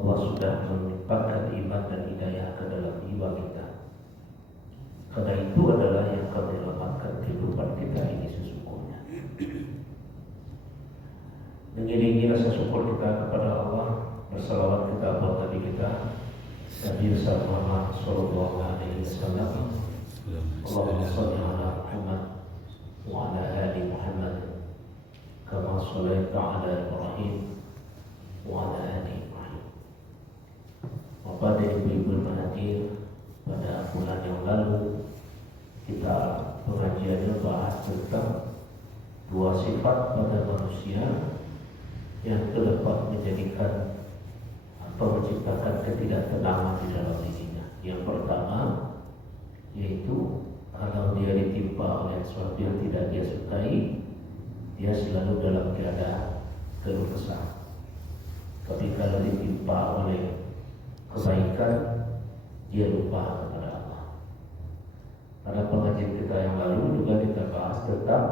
Allah sudah melimpahkan iman dan hidayah ke dalam jiwa kita. Karena itu adalah yang akan menyelamatkan kehidupan kita ini sesungguhnya. Mengiringi rasa syukur kita kepada Allah, bersalawat kita kepada Nabi kita Nabi Muhammad sallallahu alaihi wasallam. Allahumma shalli ala Muhammad wa ala ali Muhammad kama shallaita ala Ibrahim wa ala ali Ibrahim. Pada ibu-ibu hadir pada bulan yang lalu kita pengajiannya bahas tentang dua sifat pada manusia yang dapat menjadikan atau menciptakan ketidaktenangan di dalam dirinya. Yang pertama yaitu kalau dia ditimpa oleh sesuatu yang tidak dia sukai, dia selalu dalam keadaan keluh kesah. Tapi kalau ditimpa oleh kebaikan, dia lupa kepada Allah. Pada pengajian kita yang lalu juga kita bahas tentang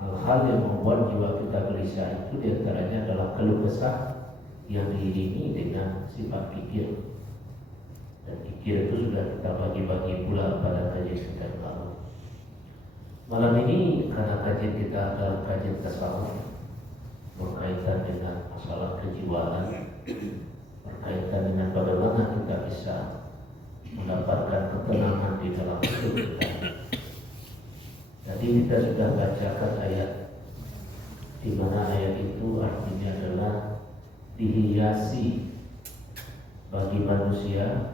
hal-hal yang membuat jiwa kita gelisah itu diantaranya adalah keluh kesah yang diiringi dengan sifat kikir. Dan kikir itu sudah kita bagi-bagi pula pada kajian kita yang lalu. Malam ini karena kajian kita adalah kajian tasawuf berkaitan dengan masalah kejiwaan, berkaitan dengan bagaimana kita bisa mendapatkan ketenangan di dalam hidup kita. Jadi kita sudah bacakan ayat di mana ayat itu artinya adalah dihiasi bagi manusia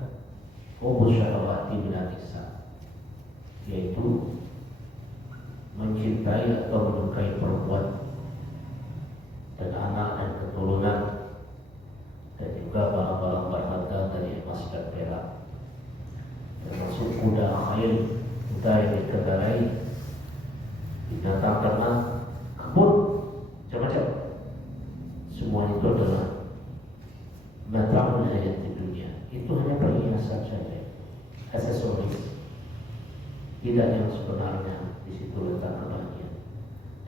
hubbu syahwati minan nisa, yaitu mencintai atau menyukai perempuan dan anak dan keturunan dan juga barang-barang berharga dari emas dan perak, termasuk kuda khail, kuda yang dikendarai, binatang ternak, kebun, macam-macam. Semua itu adalah mata'ul hayat di dunia. Itu hanya perhiasan saja, aksesoris. Tidak yang sebenarnya. Di situ letak kebahagiaan.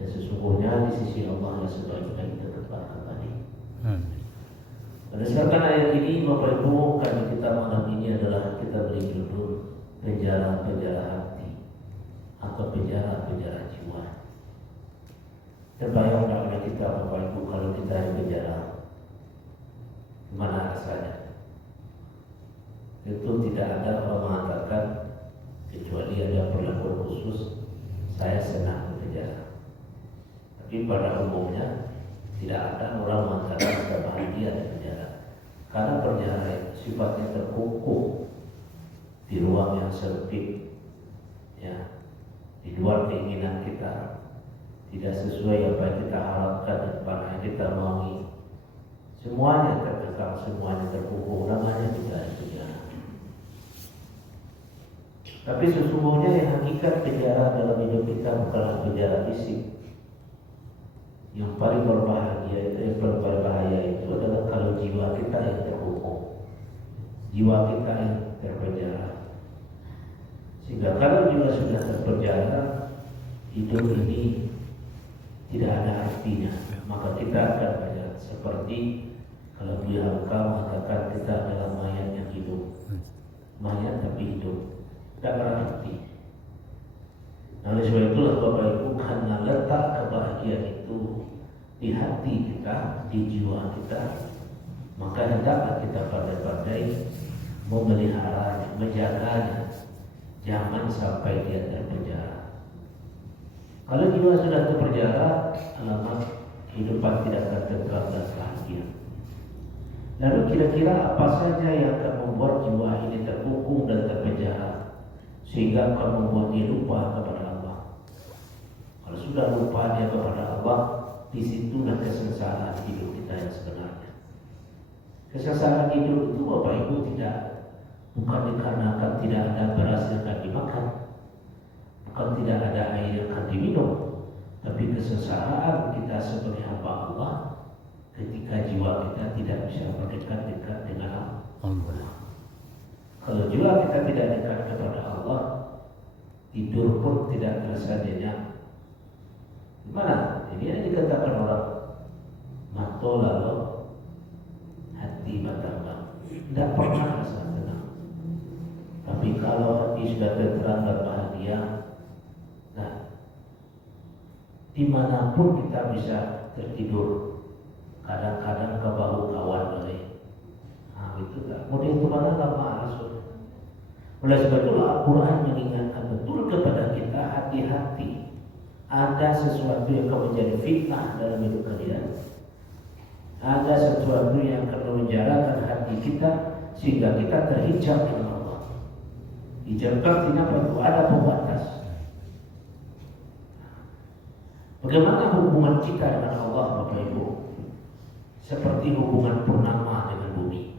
Dan sesungguhnya di sisi Allah yang sebaiknya kita dapatkan tadi. Berdasarkan ayat ini, Bapak Ibu, kami kita malam ini adalah kita beri judul penjara-penjara hati atau penjara-penjara jiwa. Terbayang tak oleh kita Bapak Ibu kalau kita di penjara, gimana rasanya? Itu tidak ada orang mengatakan kecuali ada perlakuan khusus, saya senang di penjara. Tapi pada umumnya tidak ada orang mengatakan saya bahagia di penjara. Karena penjara itu sifatnya terkungkung di ruang yang sempit, ya, di luar keinginan kita, tidak sesuai apa yang kita harapkan dan apa yang kita maui. Semuanya terkekang, semuanya terkungkung, namanya juga penjara. Tapi sesungguhnya yang hakikat penjara dalam hidup kita bukanlah penjara fisik. Yang paling berbahaya itu adalah kalau jiwa kita yang terkungkung, jiwa kita yang terpenjara. Sehingga kalau jiwa sudah terpenjara, hidup ini tidak ada artinya. Maka kita akan banyak seperti kalau Buya Hamka mengatakan kita adalah mayat yang hidup, mayat tapi hidup. Tidak berarti. Nah, oleh sebab itulah Bapak Ibu, karena letak kebahagiaan itu di hati kita, di jiwa kita, maka hendaklah kita pandai-pandai memeliharanya, menjaganya, jangan sampai dia terpenjara. Kalau jiwa sudah terpenjara, alamat kehidupan tidak akan tentram dan bahagia. Lalu kira-kira apa saja yang akan membuat jiwa ini terkungkung dan terpenjara sehingga akan membuat dia lupa kepada Allah? Kalau sudah lupa dia kepada Allah, disitulah kesengsaraan hidup kita yang sebenarnya. Kesengsaraan hidup itu Bapak Ibu bukan dikarenakan tidak ada beras yang akan dimakan, bukan tidak ada air yang akan diminum, tapi kesengsaraan kita sebagai hamba Allah ketika jiwa kita tidak bisa berdekat-dekat dengan Allah. Kalau jiwa kita tidak dekat kepada Allah, tidur pun tidak terasa nyenyak. Gimana? Jadi yang dikatakan orang mato lalu hati kalau hati sudah tenteram dan bahagia, nah dimanapun kita bisa tertidur. Kadang-kadang ke bahu kawan balik. Nah itu kan. Kemudian itu mana lama Rasul. Oleh sebab itulah Al-Quran mengingatkan betul kepada kita, hati-hati. Ada sesuatu yang akan menjadi fitnah dalam hidup kalian. Ada sesuatu yang akan menjarakan hati kita sehingga kita terhijab dengan Allah. Hijab artinya apa itu? Ada pembatas. Bagaimana hubungan kita dengan Allah, Bapak Ibu? Seperti hubungan purnama dengan bumi.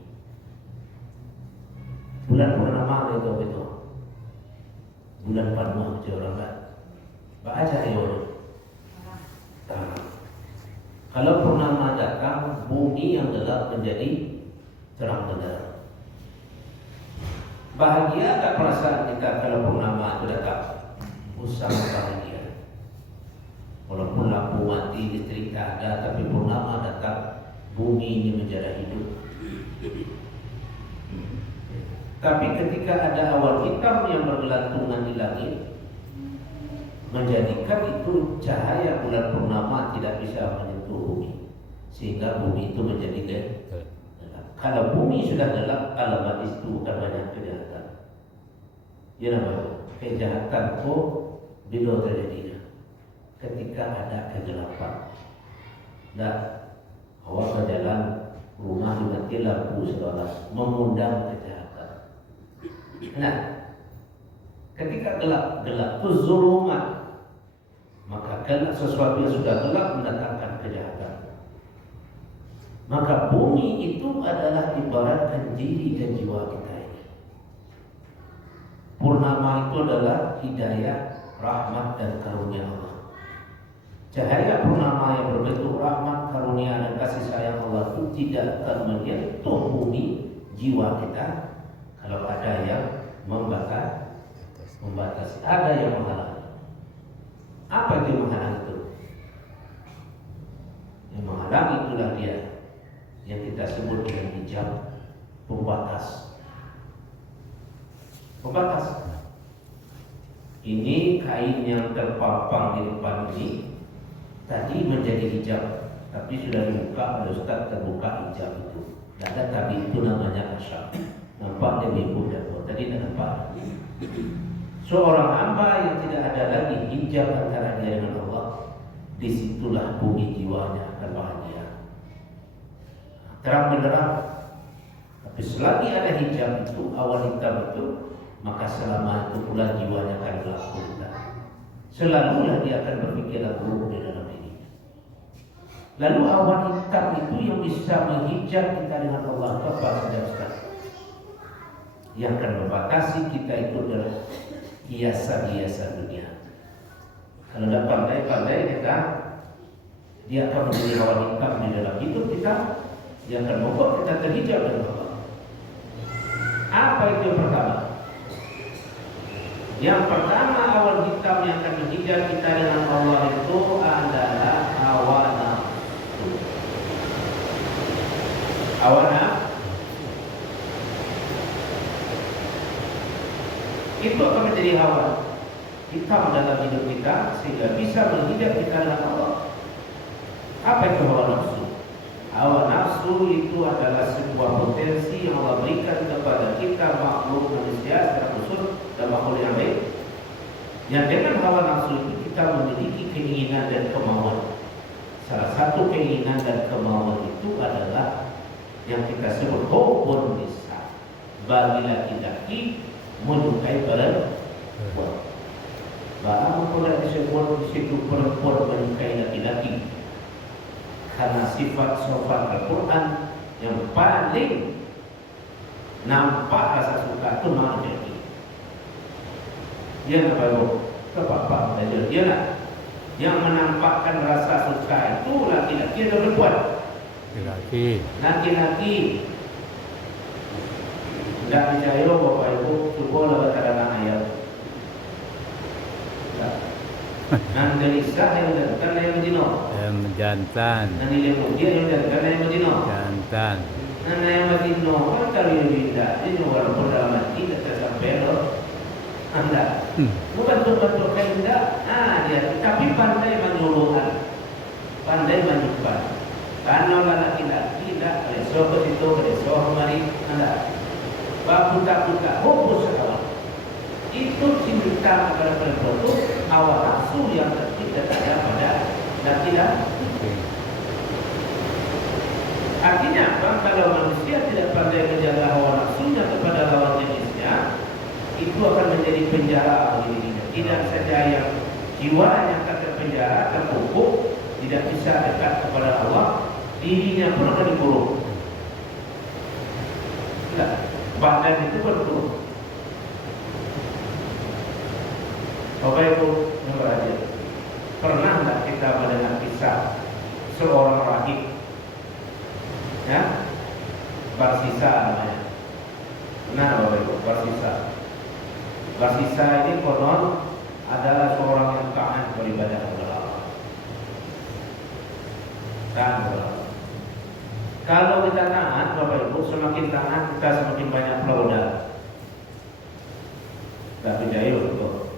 Bulan purnama itu bulan penuh orang kan. Baca ya. Kalau purnama datang, bumi yang gelap menjadi terang benderang. Bahagia tak perasaan kita kalau purnama itu datang? Usah bahagia. Walaupun lampu mati, listrik tak ada, tapi purnama datang, bumi ini menjadi hidup. Tapi ketika ada awan hitam yang bergelantungan di langit, menjadikan itu cahaya bulan purnama tidak bisa menyentuh bumi, sehingga bumi itu menjadi gelap. Kalau bumi sudah gelap, alamat itu bukan banyak kejahatan. Ya namanya kejahatan bila terjadi ketika ada kegelapan. Dan awak berjalan rumah dimati lampu segala mengundang kejahatan. Nah, ketika gelap itu zulumat, maka gelap sesuatu yang sudah gelap mendatangkan kejahatan. Maka bumi itu adalah ibaratkan diri dan jiwa kita ini. Purnama itu adalah hidayah, rahmat dan karunia Allah. Cahaya purnama yang berbentuk rahmat, karunia dan kasih sayang Allah itu tidak akan menyentuh bumi jiwa kita kalau ada yang membatasi, ada yang menghalangi. Apa itu menghalangi itu? Yang menghalangi itulah dia yang kita sebut dengan hijab, pembatas. Pembatas. Ini kain yang terpampang di depan ini tadi menjadi hijab, tapi sudah dibuka oleh Ustaz, terbuka hijab itu. Tidak ada tapi itu namanya kasyaf. Nampak lebih mudah. Tadi tidak nampak. Seorang hamba yang tidak ada lagi hijab antara dia dengan Allah, disitulah bumi jiwanya akan bahagia. Terang benderang. Tapi selagi ada hijab itu, awan hitam itu, maka selama itu pula jiwanya akan gelap gulita. Selalulah dia akan berpikir buruk di dalam diri. Lalu awan hitam itu yang bisa menghijab kita dengan Allah, apa saja yang akan membatasi kita itu adalah hiasan-hiasan dunia. Kalau tidak pandai-pandai kita, dia akan menjadi awan hitam di dalam hidup kita, dia akan membuat kita terhijab dengan Allah. Apa itu yang pertama? Yang pertama, awan hitam yang akan menghijab kita dengan Allah itu adalah awan nafsu. Awan nafsu itu akan menjadi hawa hitam dalam hidup kita sehingga bisa menghijab kita dengan Allah. Apa itu hawa nafsu? Hawa nafsu itu adalah sebuah potensi yang Allah berikan kepada kita makhluk manusia secara khusus dan makhluk yang lain. Yang dengan hawa nafsu itu kita memiliki keinginan dan kemauan. Salah satu keinginan dan kemauan itu adalah yang kita sebut hubbun nisa. Bagi laki-laki menyukai perempuan. Bahkan pula disebut di situ perempuan menyukai laki-laki karena sifat sopan Al-Quran yang paling nampak rasa suka itu laki-laki. Dia nak baru ke bapak belajar dia lah. Yang menampakkan rasa suka itu laki-laki atau perempuan? Laki-laki. Tidak percaya Bapak Ibu, coba lewat dalam ayat. Nang gelisah yang jantan yang berzina. Yang jantan. Nang dia yang jantan yang berzina. Jantan. Nang yang berzina kan kalau yang beda, ini orang berdamai tidak sampai loh. Anda bukan betul-betul kehendak, dia tapi pandai menyuruhkan, pandai menyuruhkan. Karena laki-laki tidak beresok ke situ, beresok kemari, Anda buka-buka, hopus sekali. Itu cinta kepada perempuan itu awal nafsu yang tidak ada pada laki-laki. Artinya apa? Kalau manusia tidak pandai menjaga hawa nafsunya kepada lawan jenisnya, itu akan menjadi penjara bagi dirinya. Tidak saja yang jiwanya terpenjara, terkungkung, tidak bisa dekat kepada Allah, dirinya pun akan dikurung. Tidak, badan itu berkurung. Bapak Ibu yang berhadir, pernah nggak kita mendengar kisah seorang rahib, ya, Barsisa namanya? Pernah Bapak Ibu? Barsisa ini konon adalah seorang yang taat beribadah kepada Allah. Taat kepada Allah. Kalau kita taat, Bapak Ibu, semakin taat kita semakin banyak produk. Tapi jaya betul.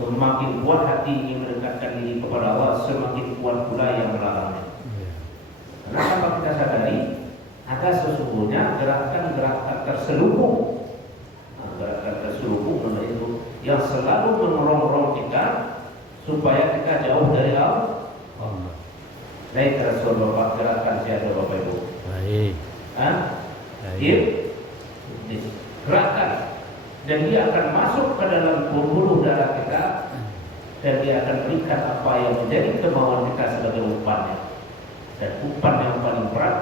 Semakin kuat hati ingin mendekatkan diri kepada Allah, semakin kuat pula yang melarangnya. Karena tanpa kita sadari, ada sesungguhnya gerakan-gerakan terselubung. Gerakan terselubung itu yang selalu merongrong kita supaya kita jauh dari Allah. Baik, Rasul Bapak, gerakan siapa Bapak Ibu? Baik. Gerakan. Dan dia akan masuk ke dalam pembuluh darah kita, dan dia akan berikan apa yang menjadi kemauan kita sebagai umpannya. Dan umpan yang paling berat,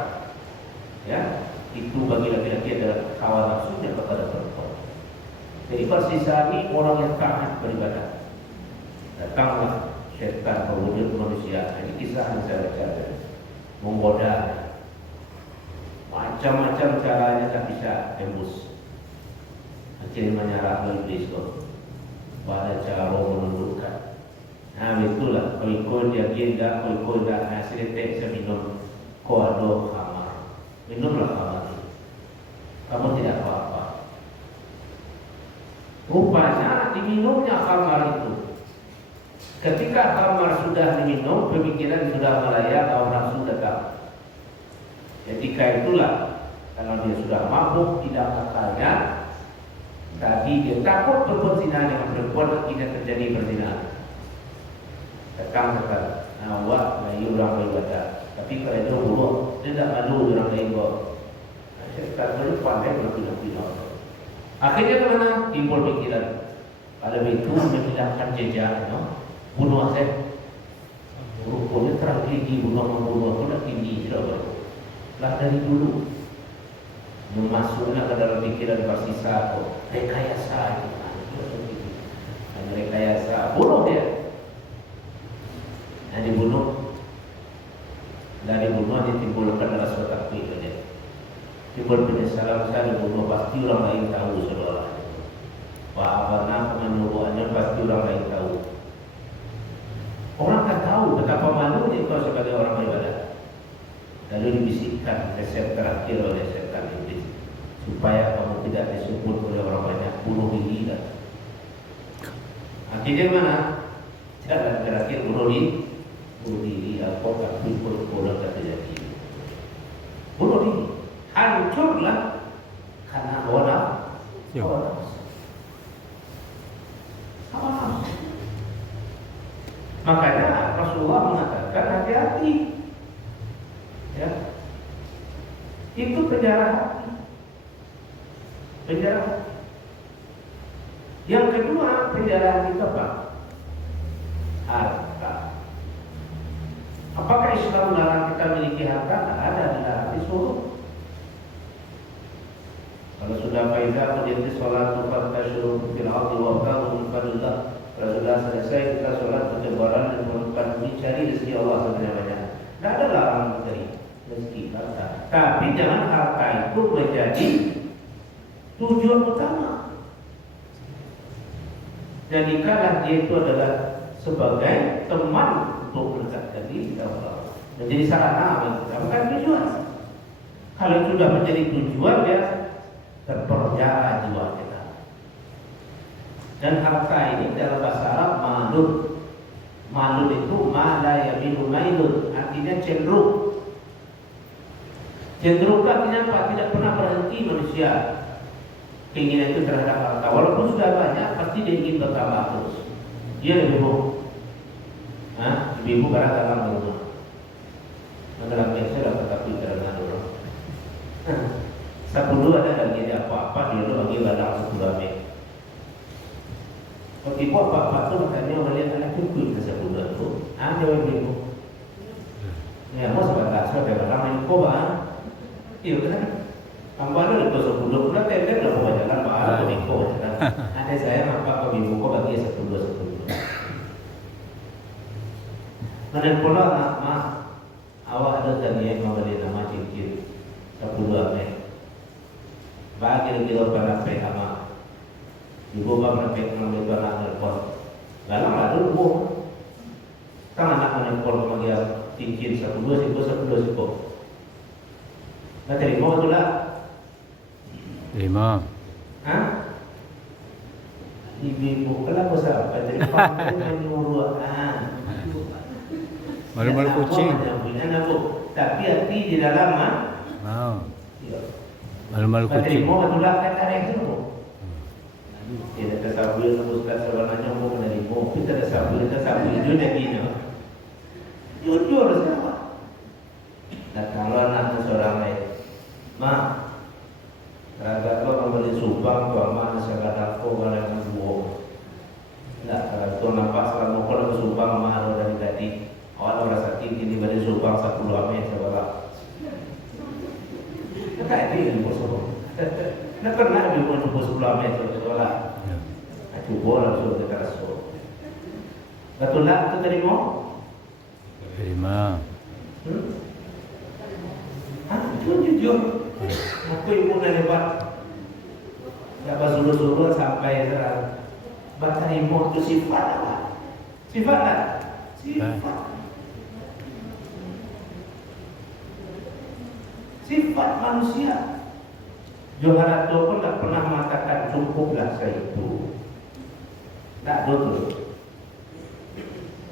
ya, itu bagi laki-laki adalah hawa nafsunya kepada perempuan. Jadi Barsisa ini orang yang taat beribadah. Datanglah syaitan berwujud manusia. Ini kisah yang saya baca, menggoda, macam-macam caranya tak bisa tembus. Akhirnya menyerah iblis kok. Pada cara menundukkan. Nah itulah kalau dia tidak, kalau tidak hasil tek saya minum koado khamar. Minumlah khamar. Kamu tidak apa-apa. Rupanya diminumnya khamar itu. Ketika khamar sudah diminum, pemikiran sudah melayang, hawa nafsu datang. Ketika itulah kalau dia sudah mabuk, tidak akalnya, tadi dia takut berbuat zina dengan perempuan, tidak terjadi perzinahan. Datang awak layu orang beribadah, tapi kalau itu buruk, dia tidak malu orang lain bawa. Syaitan itu pandai berpindah-pindah. Akhirnya kemana? Timbul pikiran. Kalau itu memindahkan jejak, bunuh saya. Rupanya terang gigi, bunuh-membunuh, pun tinggi sudah. Lah dari dulu memasuknya ke dalam pikiran Barsisa, rekayasa, rekayasa, bunuh dia. Nah dibunuh, dari bunuh ditimbulkan rasa takut saja. Timbul penyesalan, saya dibunuh, pasti orang lain tahu saudara. Apa penyuruhannya pasti orang lain tahu. Orang tak tahu betapa malunya kau sebagai orang beribadah. Lalu dibisikkan resep terakhir oleh setan iblis, supaya kamu tidak disebut oleh orang banyak, bunuh diri lah. Akhirnya mana? Cara terakhir bunuh diri, apakah pun kata jadi. Bunuh diri, hancurlah karena hawa nafsu. Makanya Rasulullah mengatakan hati-hati. Ya. Itu penjara hati. Penjara hati. Yang kedua, penjara hati apa? Harta. Apakah Islam melarang kita memiliki harta? Tidak ada, dilarang, disuruh. Kalau sudah faidah menjadi sholat fatashiru fil ardi wabtaghu min fadlillah. Kalau sudah selesai kita sholat bertebaran dan mencari rezeki Allah sebanyak-banyak. Tidak ada larang mencari rezeki harta. Tapi jangan harta itu menjadi tujuan utama. Jadikanlah dia itu adalah sebagai teman untuk mendekatkan diri kepada Allah. Menjadi sarana bukan tujuan. Kalau sudah menjadi tujuan, dia terperjara jiwa kita. Dan harta ini dalam bahasa Arab malun. Malun itu ma la yamilu mailun, artinya cenderung. Cenderung artinya apa? Tidak pernah berhenti manusia keinginan itu terhadap harta. Walaupun sudah banyak, pasti dia ingin bertambah terus. Dia lebih mau. Ibu barang dalam rumah. Dalam biasa dapat tapi dalam rumah. Sepuluh ada lagi apa-apa dia lo bagi balang 10 ame. Waktu apa-apa tu makanya melihat anak kuku ke 10 tu. Ada ibu. Ya, mau sebentar sudah barang main koba. Iya kan? Kampanye itu 10 pula tender dah bawa jalan baru ke jalan. Ada saya nampak ibu kok bagi 10. Mana pula nama awak ada tanya membeli nama cincin 10 ame. Bagi kita pada pay ama ibu bapa pay ngambil barang telepon lalang lah dulu kan anak menelpon bagi cincin 10 siko nggak terima betul lah terima ibu kalau besar terima menyuruh malu-malu kucing tapi hati di dalam malu-malu kucing. Mau betul lah kata itu. Tidak tersabil Ustaz sebenarnya mau menerima. Kita tersabil itu lagi jujur sama. Dan kalau anak seorang lain, kalau membeli sumbang tuan mana segala kau kalau yang dua. Tidak kalau tu nampak selama kalau sumbang malu dari tadi. Awal orang sakit ini beri sumbang 10 ame sebelah. Tak ada yang bosok. Nak pernah dia pun bos 10 meter sekolah. Aku bola suruh dekat rasul. Betul tak tu terima? Terima. Jujur. Aku ibu nak lebat. Tak suruh sampai sekarang. Berterima tu sifat apa? Sifat tak? Sifat. Sifat manusia. Joharato pun tak pernah mengatakan cukuplah saya itu. Tak betul.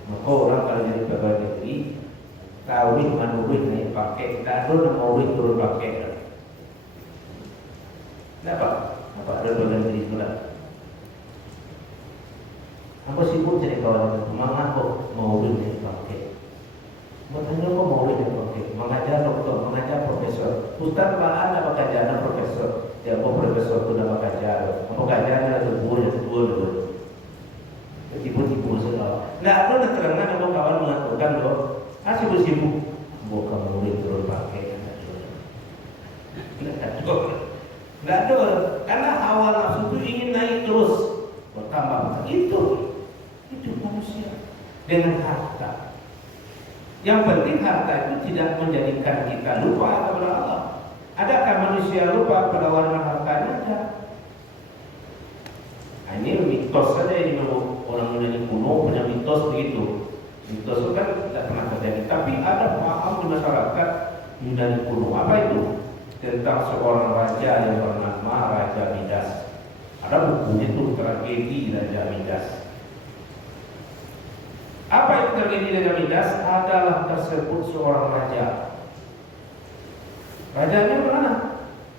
Maka orang kalau jadi pegawai negeri, kawin manuwin naik pakai, tak ada mau duit turun pakai. Kenapa? Apa ada pegawai negeri pula? Apa sibuk jadi kawan? Mana kok mau duit naik pakai? Makanya kok mau duit naik pakai? Mengajar doktor, mengajar profesor. Ustaz bahan apa kajian profesor? Ya, apa profesor tu nama kajian? Apa kajian ada terburu. Tipu-tipu saja. Tidak ada nak terangkan apa kawan mengatakan doh. Sibuk-sibuk. Bukan murid turun pakai. Tidak ada. Karena awal nafsu itu ingin naik terus, bertambah. Itu manusia dengan harta. Yang penting harta itu tidak menjadikan kita lupa kepada Allah. Adakah manusia lupa pada warna hartanya? Tidak. Ini mitos saja ini orang Yunani kuno punya mitos begitu. Mitos itu kan tidak pernah terjadi. Tapi ada paham di masyarakat Yunani kuno. Apa itu? Tentang seorang raja yang bernama Raja Midas. Ada bukunya itu tragedi Raja Midas. Apa yang terjadi dengan Midas adalah tersebut seorang raja. Rajanya mana?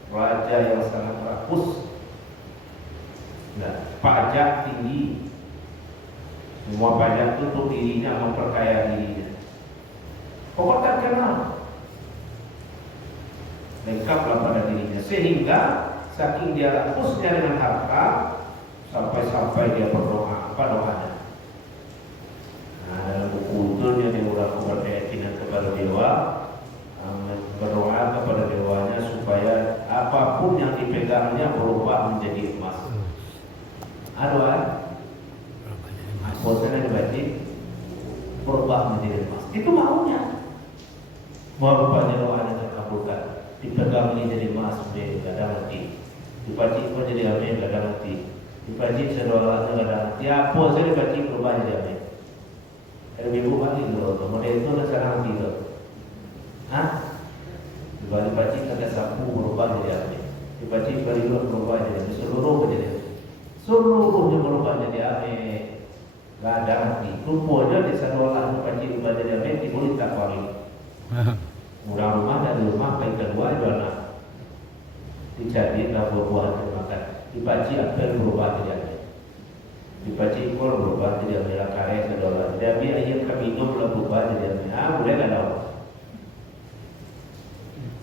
Raja yang sangat rakus. Nah, pajak tinggi. Semua pajak itu untuk dirinya memperkaya dirinya. Pokok terkenal. Lengkaplah pada dirinya. Sehingga saking dia rakusnya dengan harta, sampai-sampai dia berdoa. Apa doanya? Nah, dalam buku itu dia berdoa berkeyakinan kepada dewa, berdoa kepada dewanya supaya apapun yang dipegangnya berubah menjadi emas. Aduan, bosannya dibaca berubah menjadi emas. Itu maunya. Rupanya doanya terkabulkan. Dipegang ini jadi emas, dia gak ada mati. Dibaca pun jadi amin, gak ada mati. Dibaca sedoalannya gak ada mati. Apa saya dibaca berubah jadi amin. Ada ibu mati dulu, model itu nak sarang mati tu. Dibaca kata sapu berubah jadi amin. Dibaca balik berubah jadi amin. Seluruh jadi. seluruhnya berubah jadi amin. Gak ada arti. Rupanya di sana orang pancing ubah jadi amin di mulut tak kali. Murah rumah dari rumah baik kedua jualan. Dicari tak buah-buahan dimakan. Dipaci apel berubah jadi amin. Dipaci ikor berubah jadi amin. Karya sedolah. Jadi amin ayam kami minum lah berubah jadi amin. Boleh tak tahu.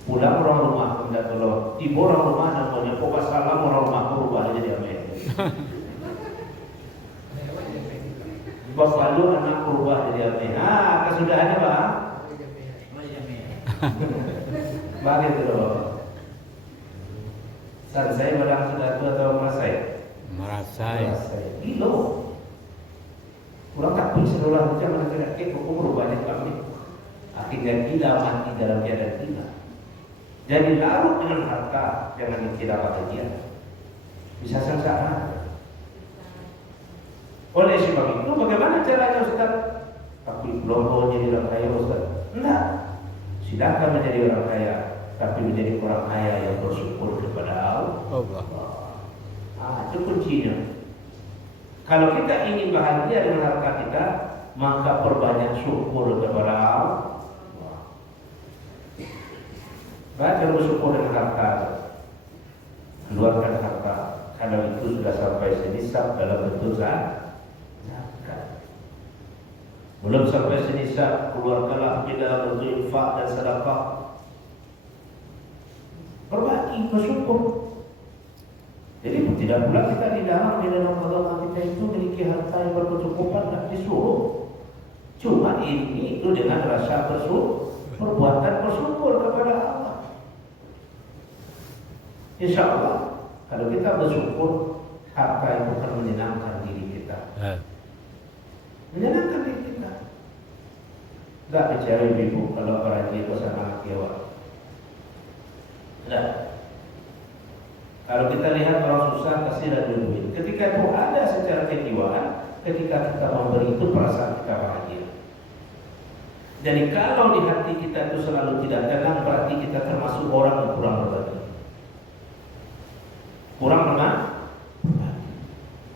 Pulang orang rumah tidak tolong. Ibu orang rumah namanya pokok salam orang rumah berubah jadi amin. Bapak lu anak berubah jadi amin. Kesudahannya Pak. Bagi itu loh. Saat saya barang sudah tua atau merasai? Merasai. Gila. Kurang tak bisa orang macam mana kena kek kok berubah jadi amin. Akhirnya gila mati dalam keadaan gila. Jadi larut dengan harta, jangan tidak bahagia. Bisa sengsara. Oleh sebab itu, bagaimana caranya Ustaz? Tapi belum mau jadi orang kaya Ustaz. Enggak. Silakan menjadi orang kaya, tapi menjadi orang kaya yang bersyukur kepada Allah. Itu kuncinya. Kalau kita ingin bahagia dengan harta kita, maka perbanyak syukur kepada Allah. Baca bersyukur dengan harta. Keluarkan harta. Kalau itu sudah sampai senisab dalam bentuk zakat. Belum sampai senisab, keluarkanlah bila bentuk infak dan sedekah. Berbagi, bersyukur. Jadi tidak pula kita di dalam agama kita itu memiliki harta yang berkecukupan dan disuruh. Cuma ini itu dengan rasa bersyukur, perbuatan bersyukur kepada Allah. Insya Allah, kalau kita bersyukur, harta itu akan menyenangkan diri kita. Menyenangkan diri kita. Tak percaya ibu kalau beraji pasal anak dewa. Nah, kalau kita lihat orang susah kasih dan duit. Ketika itu ada secara kejiwaan, ketika kita memberi itu perasaan kita bahagia. Jadi kalau di hati kita itu selalu tidak tenang, berarti kita termasuk orang yang kurang berbagi. Kurang berbagi.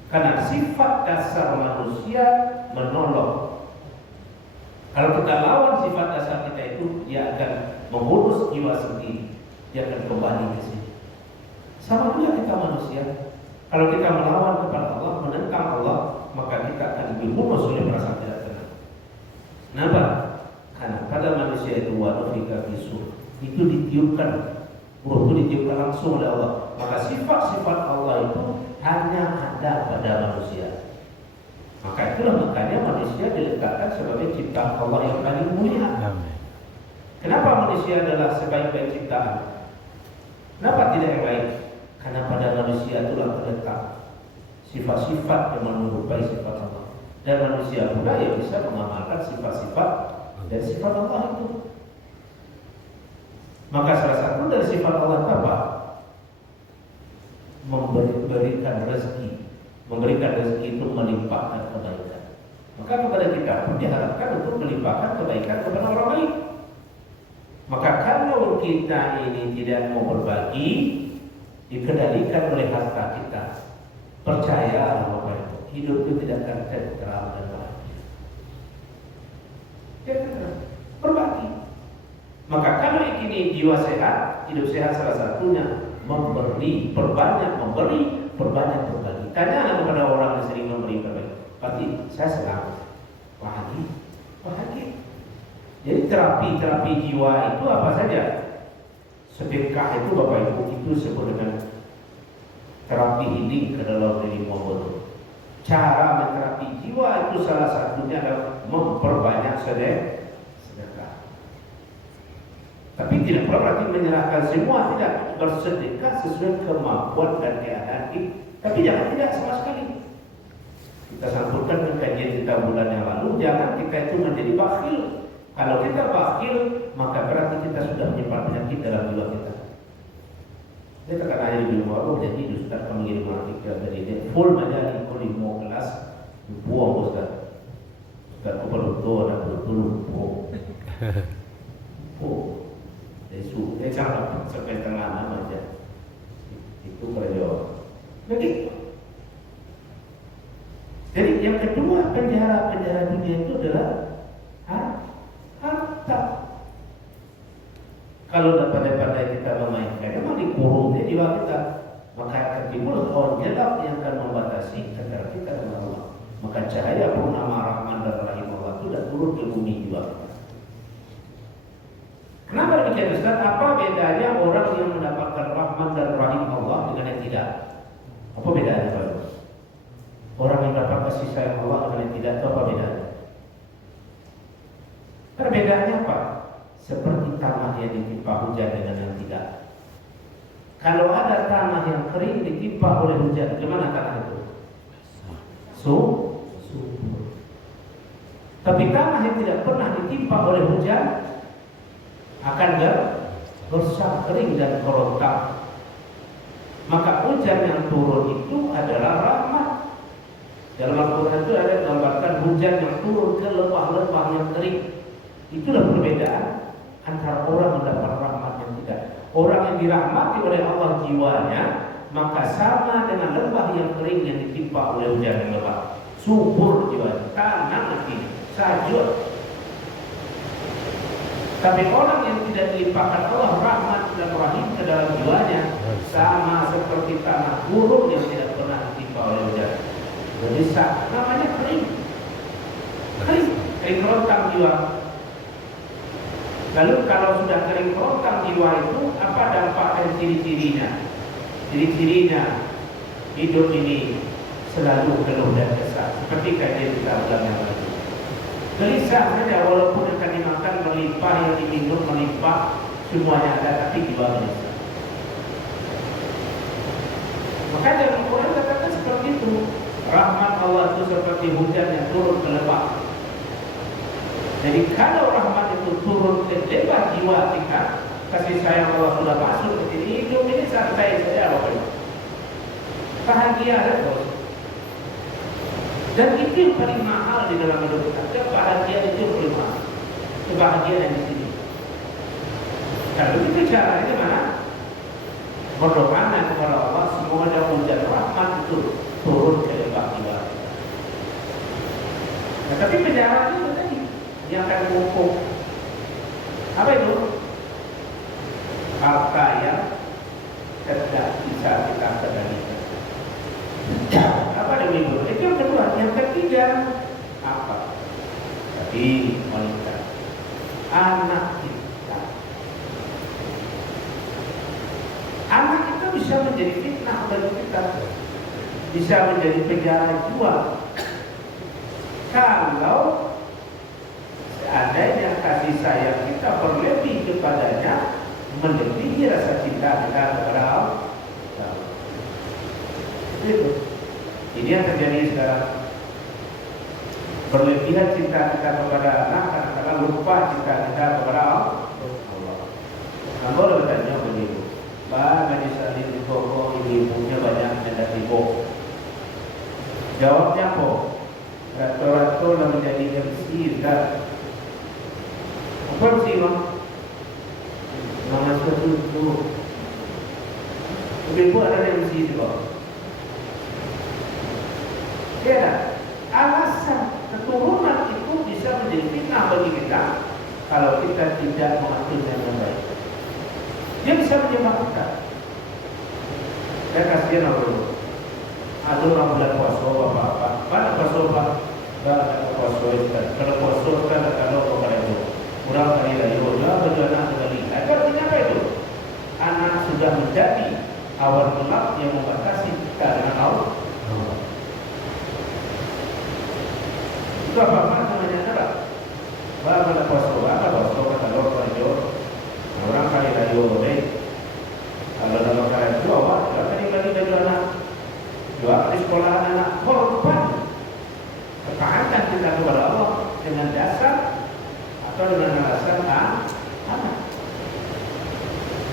Karena sifat dasar manusia menolong. Kalau kita lawan sifat dasar kita itu, dia akan mengurus jiwa sendiri. Dia akan kembali ke sini. Sama juga kita manusia. Kalau kita melawan kepada Allah, menentang Allah, maka kita akan dibunuh oleh perasaan tidak tenang. Kenapa? Karena pada manusia itu wadufika bisu. Itu ditiupkan. Ruh itu ditiupkan langsung oleh Allah. Maka sifat-sifat Allah itu hanya ada pada manusia. Maka itulah makanya manusia diletakkan sebagai ciptaan Allah yang paling mulia. Kenapa manusia adalah sebaik-baik ciptaan? Kenapa tidak yang lain? Karena pada manusia itulah terletak sifat-sifat yang menyerupai sifat Allah. Dan manusia pula yang bisa mengamalkan sifat-sifat dan sifat Allah itu. Maka salah satu dari sifat Allah itu apa? Memberikan rezeki. Memberikan rezeki itu melimpahkan kebaikan. Maka kepada kita pun diharapkan untuk melimpahkan kebaikan kepada orang lain. Maka kalau kita ini tidak mau berbagi, dikendalikan oleh harta kita. Percaya Bapak Ibu, hidup itu tidak akan tentram dan bahagia. Berbagi. Maka kalau ini jiwa sehat, hidup sehat salah satunya memberi, perbanyak memberi, perbanyak berbagi. Tanya kepada orang yang sering memberi berbagi. Pasti saya senang, bahagia. Jadi terapi jiwa itu apa saja? Sedekah itu Bapak Ibu itu disebut dengan terapi healing ke dalam diri maupun. Cara menterapi jiwa itu salah satunya adalah memperbanyak sedekah. Tapi tidak berarti menyerahkan semua, tidak. Bersedekah sesuai kemampuan dan keadaan kita. Tapi jangan tidak sama sekali. Kita sambutkan ke kajian kita bulan yang lalu, jangan kita itu menjadi bakhil. Kalau kita bakhil, maka berarti kita sudah menyimpan penyakit dalam jiwa kita. Dia katakan ayah di rumah, jadi Ustaz kami mengirim artikel dari dia full aja di 5 kelas buang Ustaz. Ustaz perlu ada betul dia cakap sampai tengah aja. Itu kerja. Begitu. yang kedua, penjara dunia itu adalah harta. Kalau pandai-pandai kita memainkan, memang dikurung dia jiwa kita, maka akan timbul kawan gelap yang akan membatasi antara kita dengan Allah. Maka cahaya purnama Rahman dan Rahim Allah itu sudah turun ke bumi jiwa kita. Kenapa demikian Ustaz? Apa bedanya orang yang mendapatkan Rahman dan Rahim Allah dengan yang tidak? Apa bedanya Pak? Orang yang dapat kasih sayang Allah dengan yang tidak, itu apa bedanya? Perbedaannya apa? Seperti tanah yang ditimpa hujan dengan yang tidak. Kalau ada tanah yang kering ditimpa oleh hujan, gimana tanah itu? Subur. Tapi tanah yang tidak pernah ditimpa oleh hujan akan gersang, kering dan kerontak. Maka hujan yang turun itu adalah rahmat. Dalam Al-Quran itu ada gambarkan hujan yang turun ke lembah-lembah yang kering. Itulah perbedaan antara orang mendapat rahmat dan tidak. Orang yang dirahmati oleh Allah jiwanya, maka sama dengan lembah yang kering yang ditimpa oleh hujan yang lebat. Subur jiwanya, tanam nanti, sajud. Tapi orang yang tidak dilimpahkan Allah rahmat dan rahim ke dalam jiwanya, sama seperti tanah gurun yang tidak pernah ditimpa oleh hujan. Jadi namanya kering kerontang jiwa. Lalu kalau sudah kering kerontang jiwa itu, apa dampak dan ciri-cirinya? Ciri-cirinya hidup ini selalu keluh dan kesah, seperti kajian kita ulang yang lalu. Gelisah saja, walaupun akan dimakan melimpah, yang diminum melimpah, semuanya ada, tapi jiwa gelisah. Maka dalam Quran katakan seperti itu. Rahmat Allah itu seperti hujan yang turun ke lembah. Jadi kalau rahmat itu turun ke lembah jiwa kita, kasih sayang Allah sudah masuk ke sini, hidup ini santai saja, bahagia saja. Dan itu yang paling mahal di dalam hidup kita. Kebahagiaan itu yang paling mahal. Kebahagiaan di sini. Kalau itu caranya gimana? Berdoa kepada Allah, semoga hujan rahmat itu turun ke lembah jiwa. Nah, tapi penjara itu tadi yang akan mengumpul. Apa itu? Harta yang tidak bisa kita kendalikan. Apa demi itu? Itu yang kedua. Yang ketiga apa? Tapi wanita, anak kita. Anak kita bisa menjadi fitnah bagi kita, bisa menjadi penjara jiwa. Kalau seandainya kasih sayang kita berlebih kepadanya, melebihi rasa cinta kita kepada Allah. Itu. Ini yang terjadi sekarang. Berlebihan cinta kita kepada anak, kadang-kadang lupa cinta kita kepada Allah. Nah, boleh bertanya begitu. Bagaimana salin di toko, ibu-ibunya banyak mendadak ibu. Jawabnya kok, ratu-ratu yang menjadi MC dan apa sih bang? Nama suatu itu. Ibu ada MC di bawah. Ya, alasan keturunan itu bisa menjadi fitnah bagi kita kalau kita tidak mengaturnya dengan baik. Dia bisa menyebab kita. Dan kasihan Allah. Ada orang bulan puasa apa-apa. Mana puasa apa? Tidak puasa itu. Kalau puasa kan kalau orang itu kurang kali lagi. Orang berjalan kembali. Artinya apa itu? Anak sudah menjadi awan gelap yang membatasi kita dengan Allah. Itu apa namanya adalah bahwa puasa kata orang itu orang kali lagi orang. Kalau dalam kalian itu awak kali baju anak. Doa di sekolah anak korban. Pertahankan kita kepada Allah dengan dasar atau dengan alasan anak.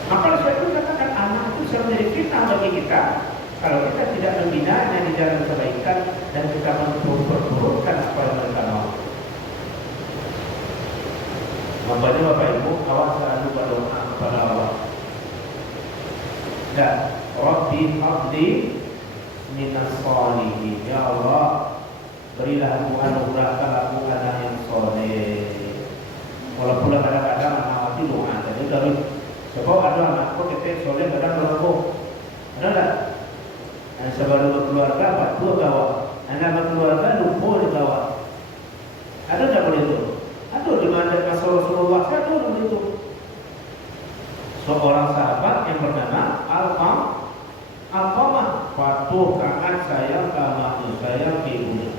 Maka saya itu katakan anak itu bisa menjadi fitnah bagi kita kalau kita tidak membinanya di jalan kebaikan dan kita memperburukkan apa yang mereka mau. Makanya Bapak Ibu, kawan selalu berdoa kepada Allah. Dan Rabbi habli minas shalihin. Ya Allah, berilah aku anugerahkan aku anak yang soleh. Walaupun kadang-kadang anak mati doa, jadi dari sebab ada anakku kita soleh kadang berlaku, ada tak? Sebab berkeluarga batu kawan, anak berkeluarga lupa di kawan. Ada tak boleh itu? Ada di mana masa Rasulullah ada begitu. Seorang sahabat yang bernama Alqamah patuh sangat sayang ke anaknya, sayang ke ibunya.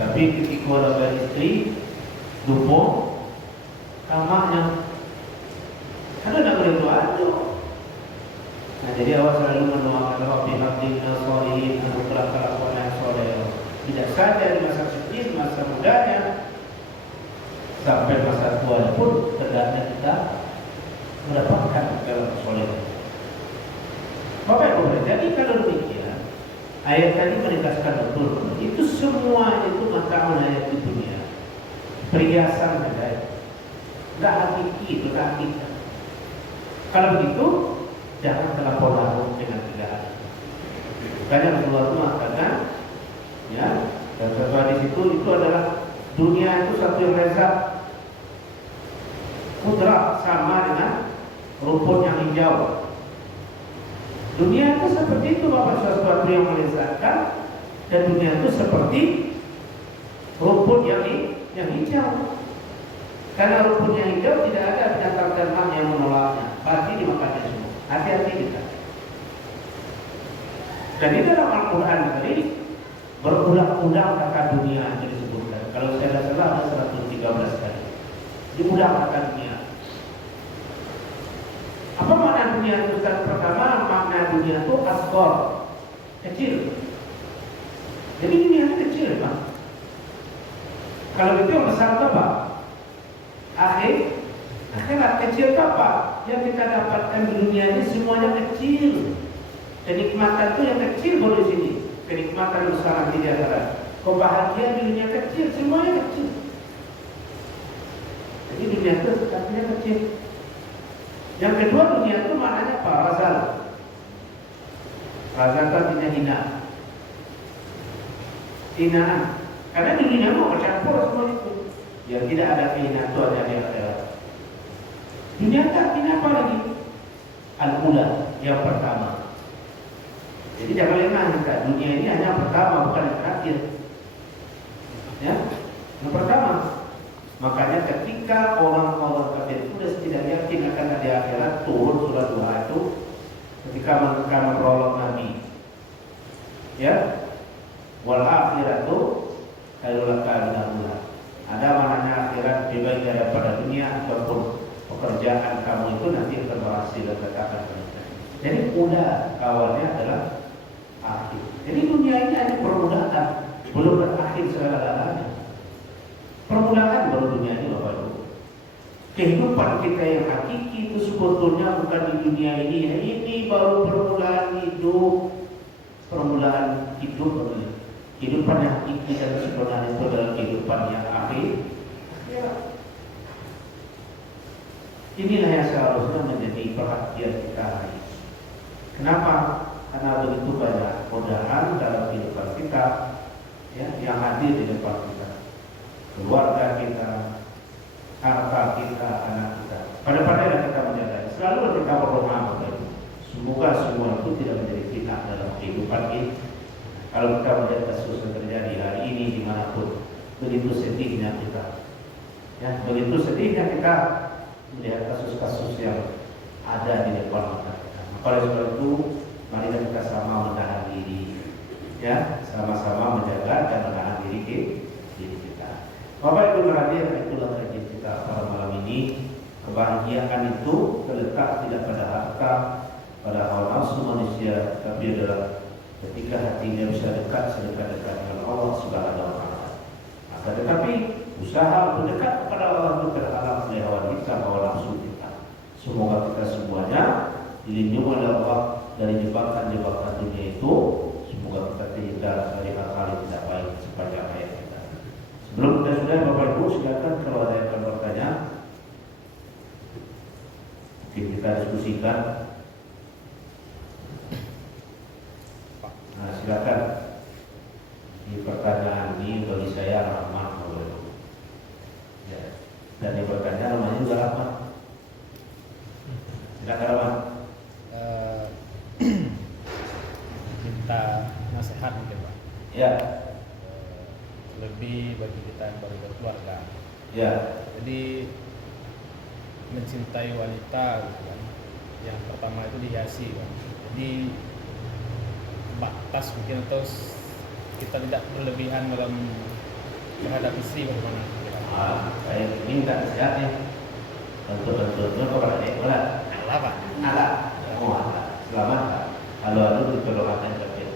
Tapi ketika ada istri lupa anaknya, ada tak boleh itu? Ada. Nah, jadi awak selalu mendoakan Rabbi habdina sholihin, anugerahkan aku anak soleh. Tidak saja di masa kecil, masa mudanya, sampai masa tua pun hendaknya kita mendapatkan dalam soleh. Bapak Ibu, jadi kalau demikian, ayat tadi menegaskan betul, itu semua itu mata ayat di dunia, perhiasan saja, tidak hakiki, itu tidak hakiki. Kalau begitu, jangan terlampau larut dengan keindahan. Makanya Rasulullah itu mengatakan, ya, dan setelah di situ itu adalah dunia itu satu yang lezat, mutlak sama dengan rumput yang hijau. Dunia itu seperti itu Bapak, sesuatu yang melezatkan, dan dunia itu seperti rumput yang hijau. Karena rumput yang hijau tidak ada binatang terbang yang menolaknya, pasti dimakannya semua. Hati-hati kita. Dan di dalam Al-Quran tadi berulang-ulang kata dunia yang disebutkan. Kalau saya tidak salah ada 113 kali. Diulang kata dunia. Apa makna dunia itu? Pertama, makna dunia itu asghar, kecil. Jadi dunia itu kecil, Pak. Kalau itu yang besar itu apa? Akhirat kecil itu apa? Yang kita dapatkan di dunia ini semuanya kecil. Kenikmatan itu yang kecil baru di sini. Kenikmatan besar nanti di akhirat. Kebahagiaan di dunia kecil, semuanya kecil. Jadi dunia itu artinya kecil. Yang kedua, dunia itu maknanya apa? Razal. Razal itu artinya hina. Hinaan. Karena di dunia mau bercampur semua itu. Yang tidak ada kehinaan itu ada di akhirat. Dunia itu artinya apa lagi? Al-Ula, yang pertama. Jadi jangan lengah kita. Dunia ini hanya yang pertama, bukan yang terakhir. Ya, yang pertama. Makanya ketika orang-orang kafir itu tidak yakin akan ada akhirat, turun surah Duha itu ketika mereka memperolok Nabi. Ya, wal akhiratu khairul laka minal ula. Ada maknanya akhirat lebih baik daripada dunia, ataupun pekerjaan kamu itu nanti akan berhasil dan katakan mereka. Jadi ula awalnya adalah akhir. Jadi dunia ini hanya permulaan, belum berakhir segala-galanya. Permulaan baru dunia ini Bapak Ibu. Kehidupan kita yang hakiki itu sebetulnya bukan di dunia ini. Ini baru permulaan hidup. Permulaan hidup. Kehidupan yang hakiki dan sebenarnya itu adalah kehidupan yang akhir. Ya. Inilah yang seharusnya menjadi perhatian kita hari ini. Kenapa? Karena begitu banyak godaan dalam kehidupan kita, ya, yang hadir di depan kita. Keluarga kita, harta kita, anak kita. Pada kita menjaga. Selalu kita berdoa kepada itu. Semoga semua itu tidak menjadi fitnah dalam kehidupan ini. Kalau kita melihat kasus yang terjadi hari ini dimanapun, begitu sedihnya kita. Ya, begitu sedihnya kita melihat kasus-kasus yang ada di depan kita. Oleh sebab itu, mari kita sama menahan diri, ya, sama-sama menjaga dan menahan diri kita. Bapak Ibu berhadir, itulah kajian kita pada malam ini. Kebahagiaan itu terletak tidak pada harta, pada hawa nafsu manusia, tapi adalah ketika hatinya bisa dekat sedekat-dekat dengan Allah Subhanahu wa Ta'ala. Akan tetapi usaha untuk dekat kepada Allah itu terhalang oleh hawa kita, hawa nafsu kita. Semoga kita semuanya dilindungi oleh Allah dari jebakan-jebakan dunia itu. Semoga kita terhindar dari hal-hal yang tidak baik sepanjang hayat kita. Sebelum kita sudah Bapak Ibu, silakan kalau ada yang akan bertanya, mungkin kita diskusikan. Nah, silakan di pertanyaan ini Mas? Minta nasihat mungkin Pak. Ya, Lebih bagi kita yang baru berkeluarga. ya. Jadi mencintai wanita gitu kan. Yang pertama itu dihiasi kan. Jadi batas mungkin atau kita tidak berlebihan dalam terhadap istri bagaimana kira-kira. Saya minta nasihatnya. Tentu kepada Ekola. Alah Pak. Ada, oh ada. Selamat Pak. Kalau ada itu doakan saja.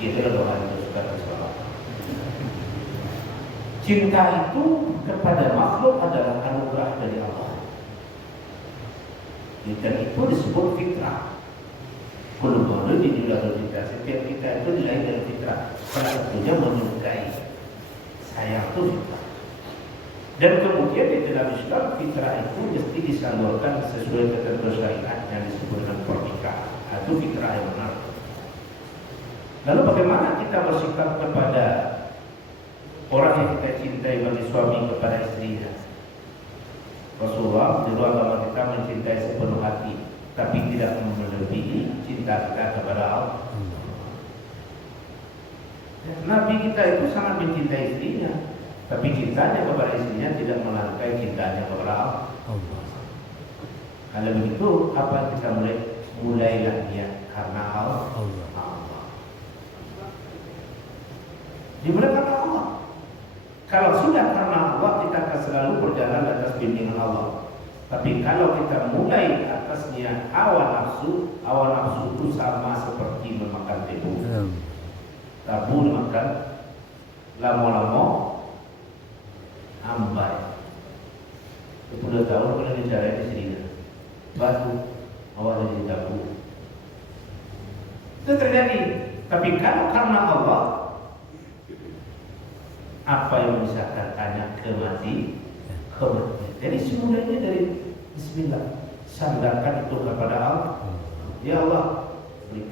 Kita doakan itu suka keselamatan. Cinta itu kepada makhluk adalah anugerah dari Allah. Dan itu disebut fitrah. Kullu mauludin yuladu fitrah. Setiap kita itu dilahirkan dari fitrah. Salah satunya menyukai. Sayang itu fitrah. Dan kemudian di dalam Islam fitrah itu mesti disalurkan sesuai ketentuan syariat yang disebut dengan pernikahan. Itu fitrah yang benar. Lalu bagaimana kita bersikap kepada orang yang kita cintai bagi suami kepada istrinya? Rasulullah di luar agama kita mencintai sepenuh hati, tapi tidak melebihi cinta kita kepada Allah. Nabi kita itu sangat mencintai istrinya, tapi cintanya kepada istrinya tidak melampaui cintanya kepada Allah. Kalau begitu, apa kita mulailah dia karena Allah. Dimulai karena Allah. Kalau sudah karena Allah, kita akan selalu berjalan atas bimbingan Allah. Tapi kalau kita mulai atasnya hawa nafsu itu sama seperti memakan tebu. Tabu dimakan, lama-lama ambai. 10 tahun pernah bicara di sini. Batu awal jadi tabu. Itu terjadi. Tapi kalau karena Allah, apa yang bisa tanya kematian. Jadi semuanya dari Bismillah, sandarkan itu kepada Allah. Ya Allah,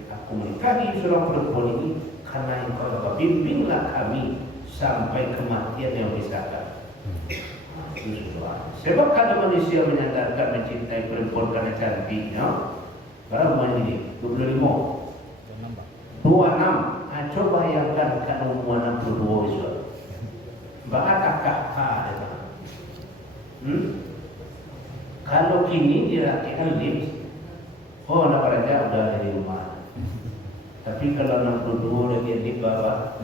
aku menikahi seorang perempuan ini karena Engkau Allah, bimbinglah kami sampai kematian yang bisa. Itu doa. Sebab kalau manusia menyadarkan mencintai perempuan karena cantiknya, berapa umur ini? 25, 26. Coba bayangkan kalau umur 62 besok. Bagaimana kalau kini dirakikan lift, oh anak raja udah dari rumah. Tapi kalau 62 lagi di bawah,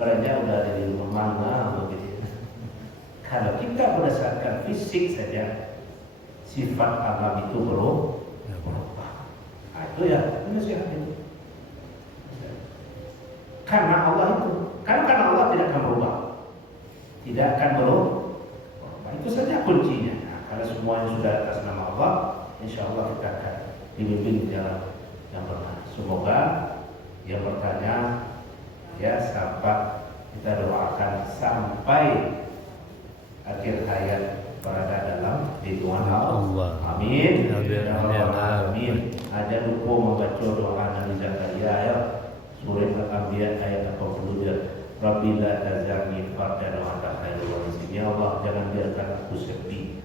raja udah dari rumah mana begitu. Kalau kita berdasarkan fisik saja, sifat alam itu berubah. Itu ya, nasihat itu. Karena Allah itu, karena Allah tidak akan berubah. Tidak akan berubah. Itu saja kuncinya. Nah, kalau semuanya sudah atas nama Allah, insya Allah kita akan dibimbing jalan yang benar. Semoga yang bertanya ya sahabat kita doakan sampai akhir hayat berada dalam lindungan Allah. Amin. Amin. Ada lupa membaca doa Nabi Zakaria ya. Surah Al-Anbiya ayat 82. Rabbi la tazarni fardan wa anta khairul warithin. Ya Allah, jangan biarkan aku sepi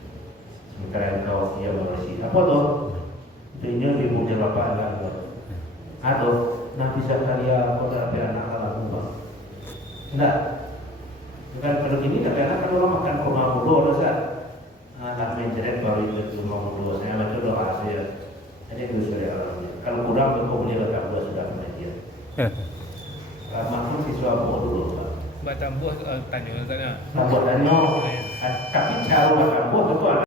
sementara Engkau yang mewarisi. Apa tuh? Ini dibuka Bapak Allah. Atau Nabi Zakaria kau tapi anak Allah Bang. Enggak. Bukan kalau gini tapi anak kalau orang makan kurma mudo rasa. Anak menjeret baru itu kurma mudo. Saya baca doa saya. Ada yang saya alami. Kalau kurang kau boleh baca doa sudah pengajian. Maksud siswa dulu Pak. Baca buah tanya. Buat tanya. Tapi cara baca buah itu